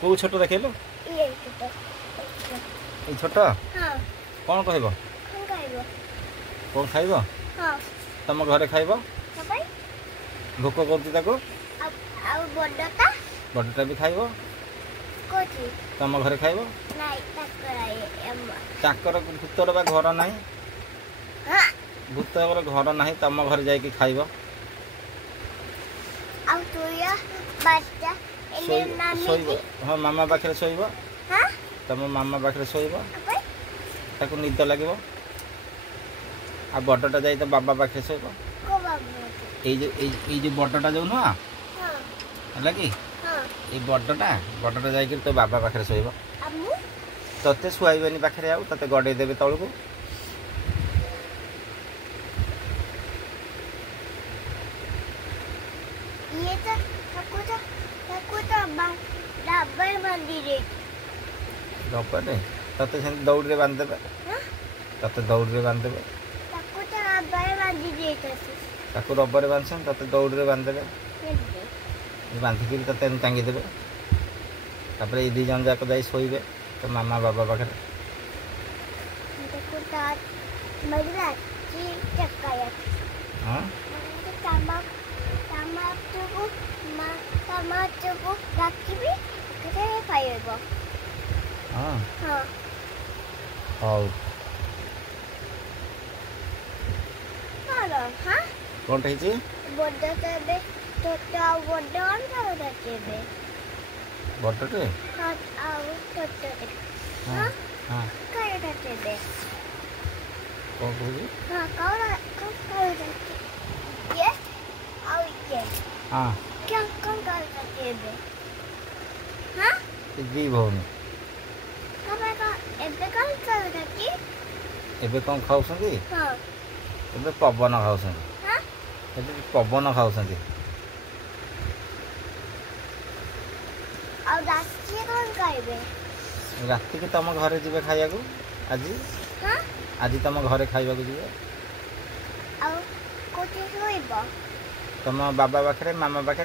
को छोट देखल ये छोट कौन कह कौन खाइब तुम घरे खाइब भोक कर बड़टा भी खाइब तुम घरे खाइब चाकर भूतर बा घर ना भूतर घर ना तुम घर जा खाइब हाँ मामा पाखे शोब तुम मामा पाखे शोब ताको निद लगे आ बड़टा जा तो बाबा पाखे शोब ये बड़टा जो नुह है कि ये बड़टा जा तो बाबा पाखे शोब ते शुआबनी पाखे आउ ते गड़े देवे तौल को डब्बे ते दौड़ बांध देवे ते दौड़ बांध देवे रबर बांधसन ते दौड़ बांध देवे बांधिक टांगी देवे तापर ये दी जन जाक जाई शोबे तो मामा बाबा पाखे कौन बड़टे दी भौनी एबे कौन खाऊ पवन खाऊ पवन खाऊ राति की तुम घरे जी खाया आज आज तुम घरे खावा जी तुम बाबा पाखे मामा पाखे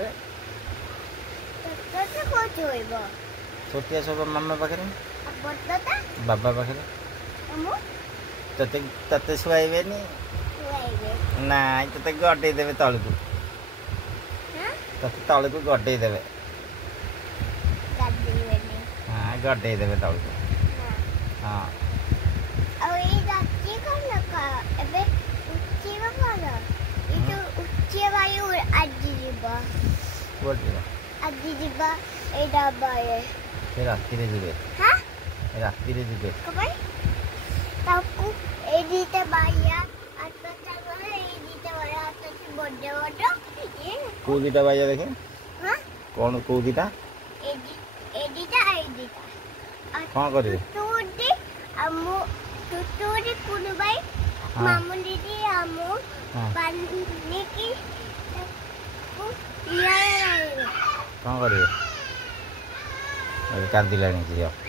छोटिया सब मामा पाखे बाबा पाखे ते शुआबे ना ते गड़े देवे तल को तल को गड़े देवे हाँ गड़े देवे तल को हाँ राति को दीटा बाइया देखे कौन को दीटा कौन कर कौन कर कांदी लानी